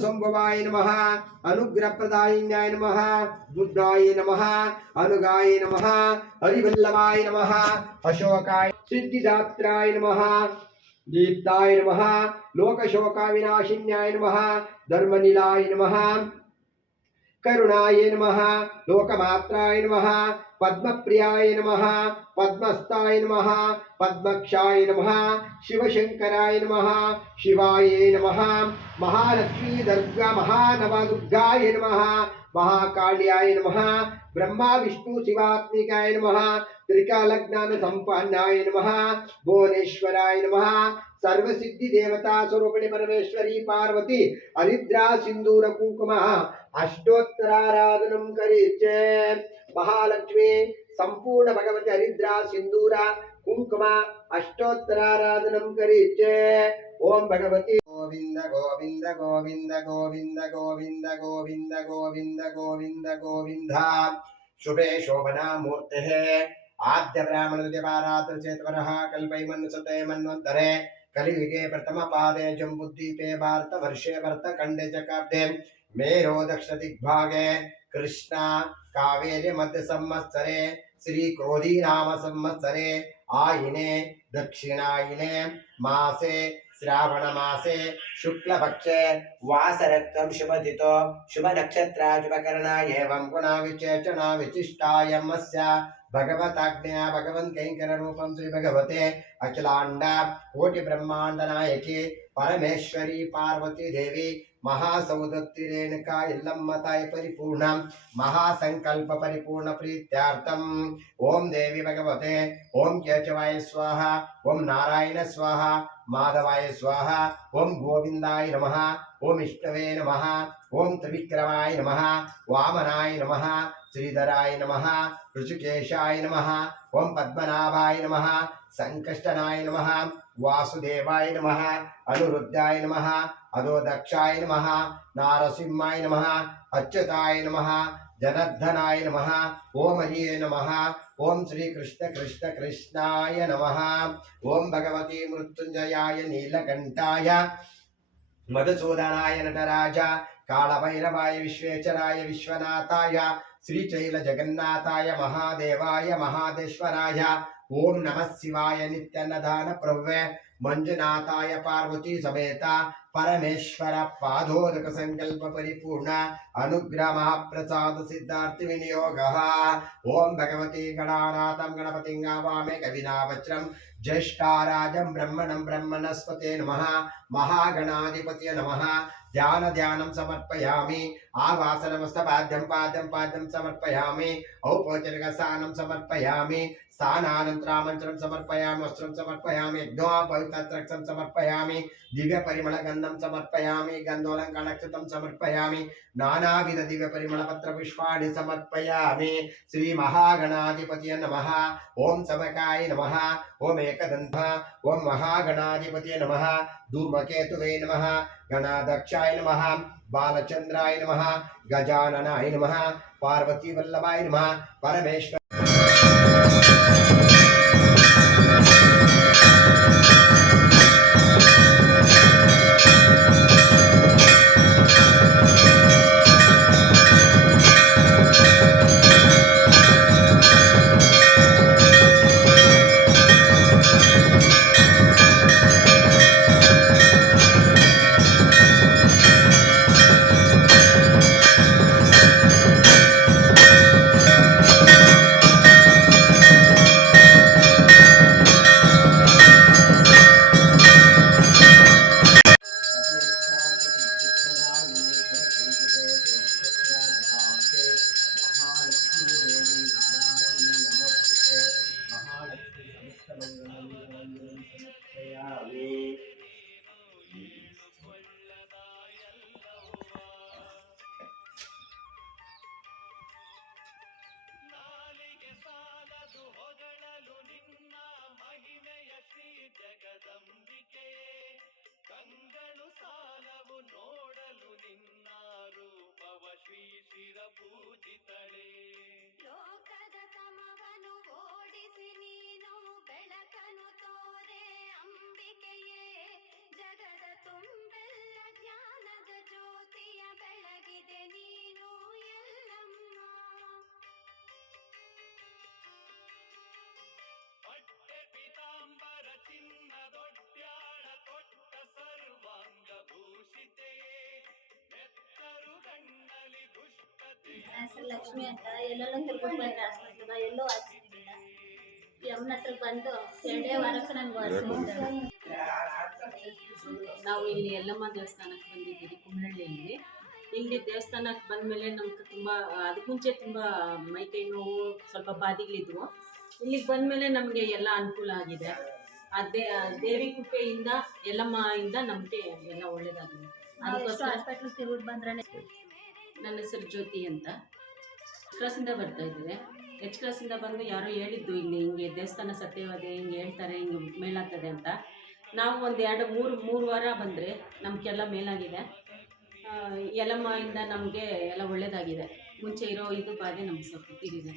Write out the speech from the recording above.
संभवाय नमः अनुग्रहप्रदायिन्याय नमः बुद्धाय नमः अनुगाय नमः हरिवल्लभाय नमः अशोकाय सिद्धिदात्राय नमः दीप्ताय नमः लोकशोकाविनाशिन्याय नमः धर्मनिलाय नमः करुणाय नमः लोकमात्राय नमः पद्मप्रियाय नमः पद्मस्ताय नमः पद्मक्षाय नमः शिवशंकराय नमः शिवाय नमः महालक्ष्मी दुर्गा महानवदुर्गाय नमः महाकाल्याय नमः ब्रह्मा विष्णु शिवात्मिकाय नमः त्रिकालज्ञान संपन्नाय नमः भुवनेश्वराय नमः सर्वसिद्धि देवता स्वरूपिणी परमेश्वरी पार्वती हरिद्रा सिंदूर कुंकुम अष्टोत्तराराधनम करिचे महालक्ष्मी संपूर्ण भगवती हरिद्रा सिंदूर कुंकुम अष्टोत्तराराधनम करिचे ओम भगवती गोविंद गोविंद गोविंद गोविंद गोविंद गोविंद गोविंद गोविंद गोविंद शुभे शोभना मूर्ते आद्य ब्राह्मण द्वितीयपारात्र चेतवरः कल्पैमन्सते मन्वन्तरे कलियुगे प्रथम पादे जम्बुद्वीपे भारत वर्षे भरत खंडे च काब्दे मेरो दक्षिण दिग्भागे कृष्णा कावेरी मध्य संवत्सरे श्री क्रोधी नाम संवत्सरे आयिने दक्षिणायिने मासे श्रावण मासे शुक्ल पक्षे वासरक्तम शुभदितो शुभ नक्षत्र शुभकरणा एवं गुणा विचेषणा विशिष्टायमस्य भगवताज्ञया भगवन् कैंकर रूपम श्री भगवते अखिलांडा कोटि ब्रह्मांड नायकी परमेश्वरी पार्वती देवी महासौदत्ती रेणुका इल्लम्मताय परिपूर्ण महासंकल्प परिपूर्ण प्रीत्यार्थम ओम देवी भगवते ओम केशवाय स्वाहा ओम नारायण स्वाहा माधवाय स्वाहा ओम गोविंदाय नमः ओम इष्टवे नमः ओम त्रिविक्रमाय नमः वामनाय नमः श्रीधराय नमः ऋषिकेशाय नमः ओम पद्मनाभाय नमः संकष्टनाय नमः वासुदेवाय नमः अनुरुद्धाय नमः अधोदक्षाय नमः नारसिंहाय नमः अच्युताय नमः जनार्दनाय नमः ओम हरिये नमः ओम श्री कृष्ण कृष्ण कृष्णाय नमः ओम भगवती मृत्युंजयाय नीलकंठाय मधुसूदनाय नटराज कालभैरवाय विश्वेश्वराय विश्वनाथाय श्रीशैल जगन्नाथाय महादेवाय महादेश्वराय ओम नमः शिवाय नित्यान्नदान प्रभवे मंजुनाथाय पार्वती समेता परमेश्वर पादोदक संकल्प परिपूर्ण अनुग्रह महाप्रसाद सिद्धार्थ विनियोग ओम भगवती गणानाथं गणपतिं आवामे कविना वज्रं ज्येष्ठाराजं ब्रह्मणं ब्रह्मणस्पते नमः महागणाधिपतये नमः ध्यान ध्यानं समर्पयामि आवासनमस्तपाद्यं पाद्यं पाद्यं समर्पयामि औपचारिकस्नानं समर्पयामि स्थानानन्तरामन्त्रं समर्पयामि वस्त्रं समर्पयामि यज्ञोपवित्ररक्षं समर्पयामि दिव्य परिमल गंधं समर्पयामि गंधोलंकनक्षतं समर्पयामि नानाविध दिव्य परिमल पत्र पुष्पाणि समर्पयामि श्री महागणाधिपतये नमः ओम सबकाय नमः ओम एकदंत ओम महागणाधिपतये नमः धूमकेतुवे नमः गणाध्यक्षाय नमः बालचंद्राय नमः गजाननाय नमः पार्वती वल्लभाय नमः परमेश्वर ಕಂಗಳು ಸಾಲವು ನೋಡಲು ನಿನ್ನ ರೂಪವ ಶ್ರೀ ಶಿರ ಪೂಜಿತಳೆ ಲೋಕದ ತಮವನ್ನು ಓಡಿಸಿ ನೀನು ಬೆಳಕನು ತೋರೆ ಅಂಬಿಕೆಯೇ ಜಗದ ತುಂಬೆಲ್ಲ ಜ್ಞಾನದ ಜ್ಯೋತಿ ಹೆಸರು ಲಕ್ಷ್ಮಿ ಅಂತ ಎಲ್ಲೆಲ್ಲೋ ತಿರ್ಕೊಂಡು ಬಂದೆ ಆಸ್ಪತ್ರೆಗೆ ಎಲ್ಲೂ ವಾಸಿಸಿಲ್ಲ. ಯಮನ ಹತ್ರ ಬಂದು 2 ವಾರಕ್ಕೆ ನನಗೆ ವಾಸಿ. ನಾವು ಇಲ್ಲಿ ಯಲ್ಲಮ್ಮ ದೇವಸ್ಥಾನಕ್ಕೆ ಬಂದಿದ್ದೀವಿ ಕುಮರಳ್ಳಿಯಲ್ಲಿ. ಇಲ್ಲಿ ದೇವಸ್ಥಾನಕ್ಕೆ ಬಂದಮೇಲೆ ನಮ್ಗೆ ತುಂಬ ಅದಕ್ಕೆ ಮುಂಚೆ ತುಂಬ ಮೈಕೈ ನೋವು ಸ್ವಲ್ಪ ಬಾಧೆಗಳಿದ್ವು. ಇಲ್ಲಿಗೆ ಬಂದಮೇಲೆ ನಮಗೆ ಎಲ್ಲ ಅನುಕೂಲ ಆಗಿದೆ. ದೇವಿ ಕೃಪೆಯಿಂದ ಯಲ್ಲಮ್ಮಯಿಂದ ನಮಗೆ ಎಲ್ಲ ಒಳ್ಳೇದಾಗಿದೆ. ಅದಕ್ಕೋಸ್ಕರ ಹಾಸ್ಪಿಟ್ಲ್ ತಿರುಗಿ ಬಂದ್ರೆ ನನ್ನ ಹೆಸರು ಜ್ಯೋತಿ ಅಂತ. ಕ್ರಾಸಿಂದ ಬರ್ತಾ ಇದ್ದೀವಿ. ಕ್ರಾಸಿಂದ ಬಂದು ಯಾರೋ ಹೇಳಿದ್ದು ಇಲ್ಲಿ ಹಿಂಗೆ ದೇವಸ್ಥಾನ ಸತ್ಯವಾದೆ, ಹಿಂಗೆ ಹೇಳ್ತಾರೆ, ಹಿಂಗೆ ಮೇಲಾಗ್ತದೆ ಅಂತ. ನಾವು ಒಂದು 2-3 ವಾರ ಬಂದರೆ ನಮಗೆಲ್ಲ ಮೇಲಾಗಿದೆ. ಯಲ್ಲಮ್ಮಯಿಂದ ನಮಗೆ ಎಲ್ಲ ಒಳ್ಳೆಯದಾಗಿದೆ. ಮುಂಚೆ ಇರೋ ಇದು ಬಾಧೆ ನಮ್ಗೆ ಸ್ವಲ್ಪ ತೀರಿದೆ.